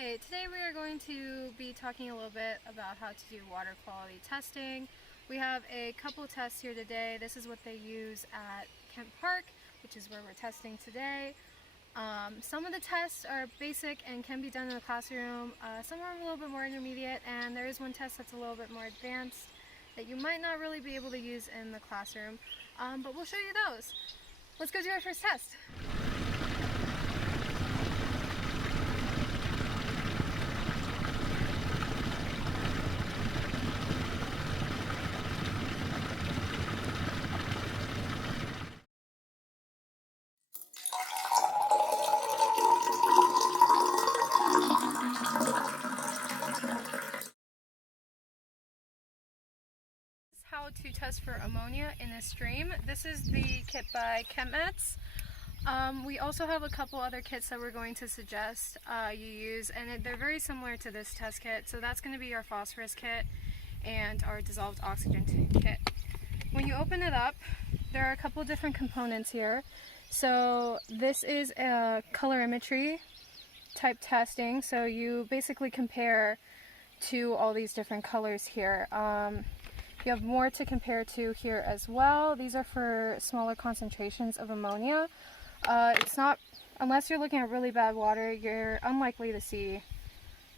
Hi, today we are going to be talking a little bit about how to do water quality testing. We have a couple tests here today. This is what they use at Kent Park, which is where we're testing today. Some of the tests are basic and can be done in the classroom. Some are a little bit more intermediate, and there is one test that's a little bit more advanced that you might not really be able to use in the classroom, but we'll show you those. Let's go do our first test. How to test for ammonia in a stream. This is the kit by Chemets. We also have a couple other kits that we're going to suggest you use, and they're very similar to this test kit. So that's going to be our phosphorus kit and our dissolved oxygen kit. When you open it up, there are a couple different components here. So this is a colorimetry type testing, so you basically compare to all these different colors here. You have more to compare to here as well. These are for smaller concentrations of ammonia. It's not, unless you're looking at really bad water, you're unlikely to see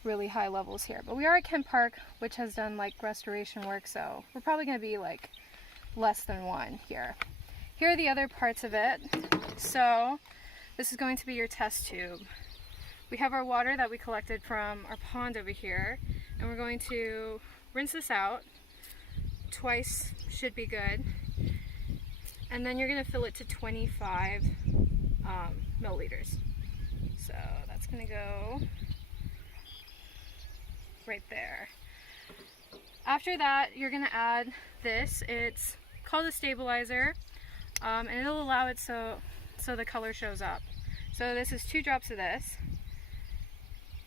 really high levels here. But we are at Kent Park, which has done like restoration work, so we're probably going to be like less than 1 here. Here are the other parts of it. So this is going to be your test tube. We have our water that we collected from our pond over here, and we're going to rinse this out. Twice should be good, and then you're going to fill it to 25 milliliters. So that's going to go right there. After that, you're going to add this. It's called a stabilizer, and it'll allow it so the color shows up. So this is 2 drops of this.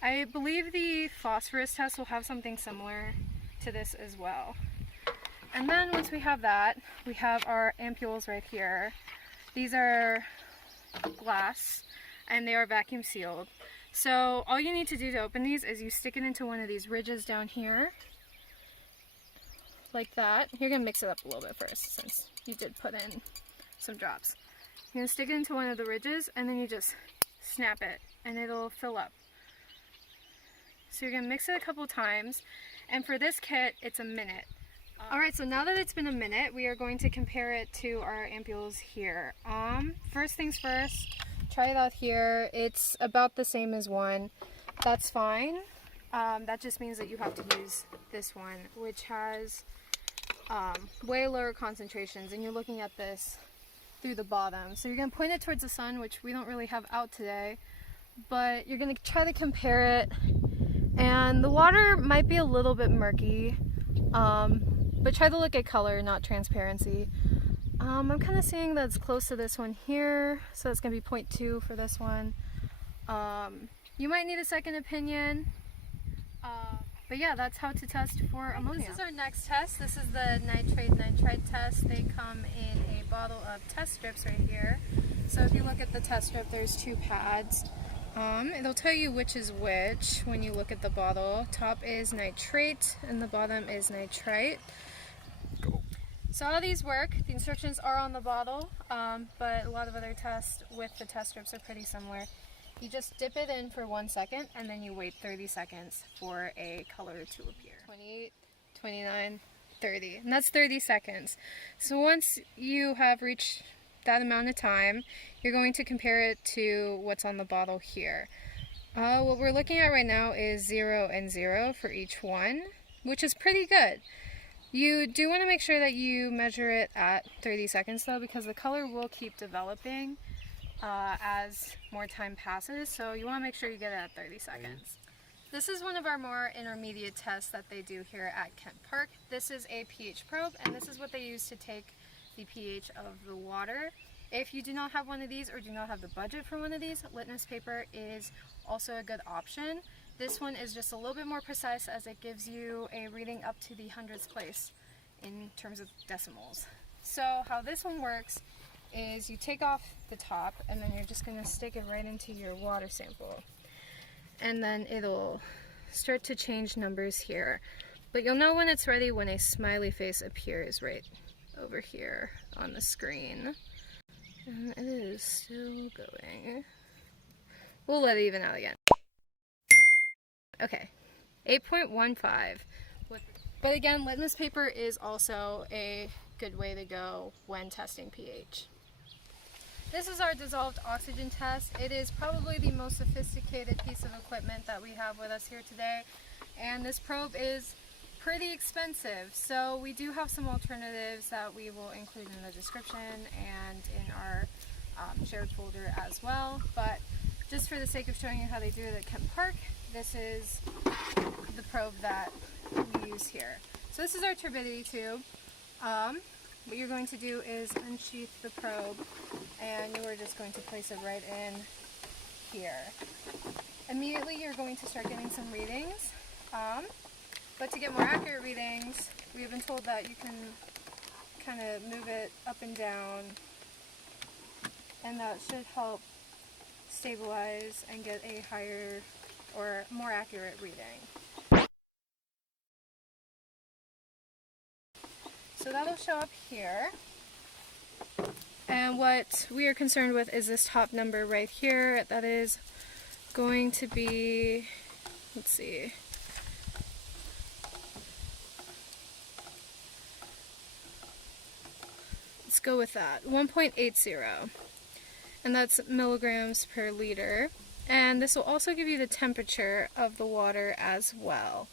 I believe the phosphorus test will have something similar to this as well. And then once we have that, we have our ampules right here. These are glass and they are vacuum sealed. So all you need to do to open these is you stick it into one of these ridges down here, like that. You're gonna mix it up a little bit first since you did put in some drops. You're gonna stick it into one of the ridges and then you just snap it and it'll fill up. So you're gonna mix it a couple times, and for this kit, it's a minute. Alright, so now that it's been a minute, we are going to compare it to our ampules here. First things first, try it out here. It's about the same as one. That's fine. That just means that you have to use this one, which has way lower concentrations, and you're looking at this through the bottom. So you're going to point it towards the sun, which we don't really have out today, but you're going to try to compare it, and the water might be a little bit murky. But try to look at color, not transparency. I'm kind of seeing that it's close to this one here, so it's going to be 0.2 for this one. You might need a second opinion, but yeah, that's how to test for ammonia. This is our next test. This is the nitrate test. They come in a bottle of test strips right here. So if you look at the test strip, there's 2 pads. It'll tell you which is which when you look at the bottle. Top is nitrate and the bottom is nitrite. So how these work, the instructions are on the bottle, but a lot of other tests with the test strips are pretty similar. You just dip it in for 1 second and then you wait 30 seconds for a color to appear. 28, 29, 30, and that's 30 seconds. So once you have reached that amount of time, you're going to compare it to what's on the bottle here. What we're looking at right now is 0 and 0 for each one, which is pretty good. You do want to make sure that you measure it at 30 seconds though, because the color will keep developing as more time passes, so you want to make sure you get it at 30 seconds. This is one of our more intermediate tests that they do here at Kent Park. This is a pH probe, and this is what they use to take the pH of the water. If you do not have one of these or do not have the budget for one of these, litmus paper is also a good option. This one is just a little bit more precise as it gives you a reading up to the 100th place in terms of decimals. So how this one works is you take off the top and then you're just going to stick it right into your water sample. and then it'll start to change numbers here. But you'll know when it's ready when a smiley face appears right over here on the screen. And it is still going. We'll let it even out again. Okay, 8.15. But again, litmus paper is also a good way to go when testing pH. This is our dissolved oxygen test. It is probably the most sophisticated piece of equipment that we have with us here today. And this probe is pretty expensive. So we do have some alternatives that we will include in the description and in our shared folder as well. But just for the sake of showing you how they do it at Kent Park, this is the probe that we use here. So this is our turbidity tube. What you're going to do is unsheath the probe, and you are just going to place it right in here. Immediately you're going to start getting some readings, but to get more accurate readings, we have been told that you can kind of move it up and down, and that should help stabilize and get a higher or more accurate reading. So that'll show up here. And what we are concerned with is this top number right here. That is going to be, let's see, let's go with that, 1.80. And that's milligrams per liter. And this will also give you the temperature of the water as well.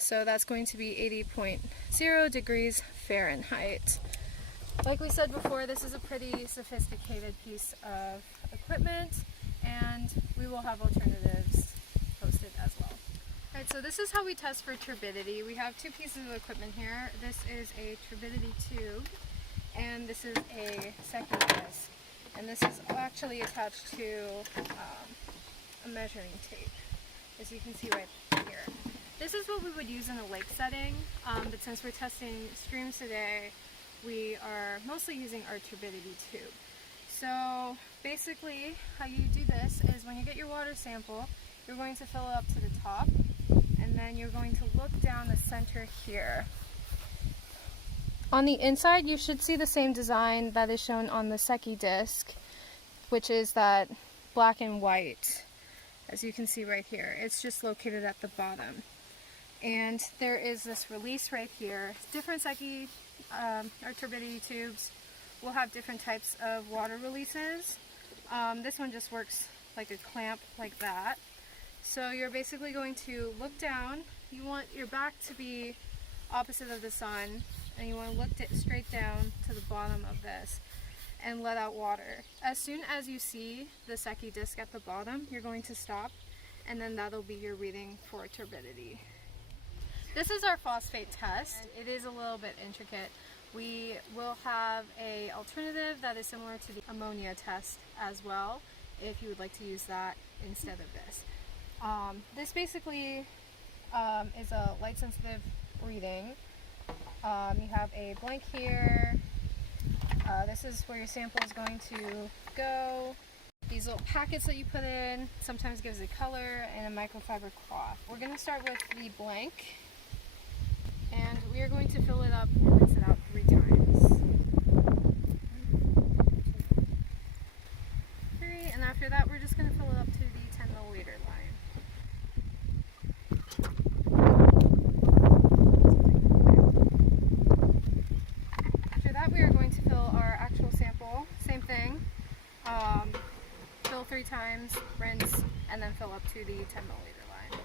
So that's going to be 80.0 degrees Fahrenheit. Like we said before, this is a pretty sophisticated piece of equipment, and we will have alternatives posted as well. Alright, so this is how we test for turbidity. We have two pieces of equipment here. This is a turbidity tube, and this is a second disc. And this is actually attached to a measuring tape, as you can see right here. This is what we would use in a lake setting, but since we're testing streams today, we are mostly using our turbidity tube. So basically how you do this is when you get your water sample, you're going to fill it up to the top, and then you're going to look down the center here. On the inside, you should see the same design that is shown on the Secchi disc, which is that black and white, as you can see right here. It's just located at the bottom. And there is this release right here. Different Secchi or turbidity tubes will have different types of water releases. This one just works like a clamp like that. So you're basically going to look down. You want your back to be opposite of the sun, and you want to look straight down to the bottom of this and let out water. As soon as you see the Secchi disc at the bottom, you're going to stop, and then that'll be your reading for turbidity. This is our phosphate test. It is a little bit intricate. We will have an alternative that is similar to the ammonia test as well, if you would like to use that instead of this. This basically is a light sensitive reading. You have a blank here. This is where your sample is going to go. These little packets that you put in sometimes gives a color and a microfiber cloth. We're going to start with the blank, and we are going to fill it up and rinse it out 3 times. 3, and after that we're just going to fill it up to the 10 milliliter line. After that we are going to fill our actual sample, same thing, fill 3 times, rinse, and then fill up to the 10 milliliter line.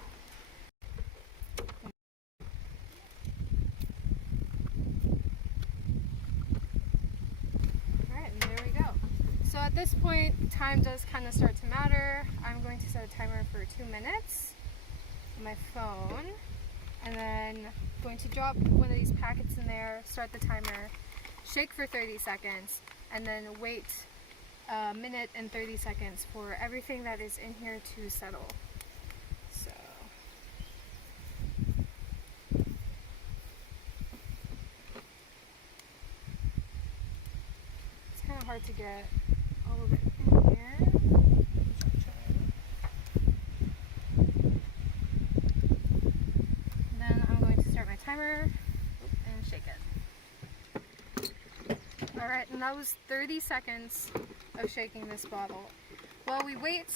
So at this point, time does kind of start to matter. I'm going to set a timer for 2 minutes on my phone, and then I'm going to drop one of these packets in there, start the timer, shake for 30 seconds, and then wait a minute and 30 seconds for everything that is in here to settle. So it's kind of hard to get all of it in here. timer and shake it. Alright, and that was 30 seconds of shaking this bottle. While we wait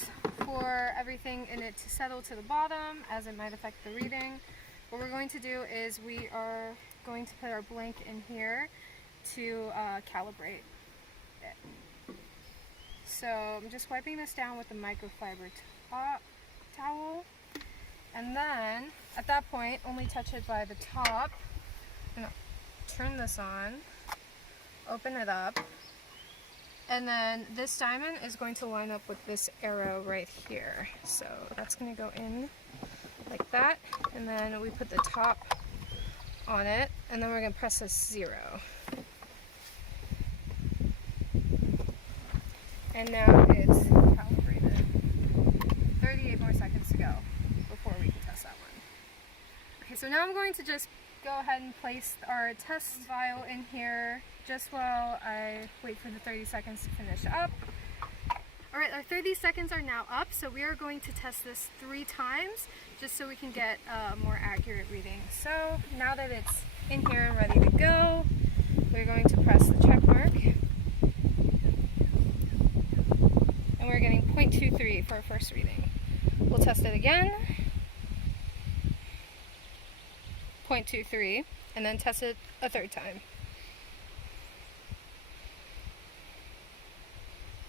for everything in it to settle to the bottom, as it might affect the reading, what we're going to do is we are going to put our blank in here to calibrate it. So I'm just wiping this down with the microfiber towel, and then at that point only touch it by the top. I'm gonna turn this on, open it up, and then this diamond is going to line up with this arrow right here. So that's going to go in like that, and then we put the top on it, and then we're going to press this 0. And now it's calibrated. 38 more seconds to go before we can test that one. Okay, so now I'm going to just go ahead and place our test vial in here just while I wait for the 30 seconds to finish up. Alright, our 30 seconds are now up, so we are going to test this 3 times just so we can get a more accurate reading. So now that it's in here and ready to go, we're going to press the check mark. And we're getting 0.23 for our first reading. We'll test it again. 0.23, and then test it a 3rd time.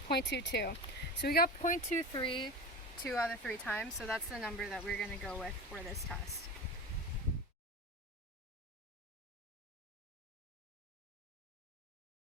0.22. So we got 0.23 2 out of 3 times, so that's the number that we're going to go with for this test.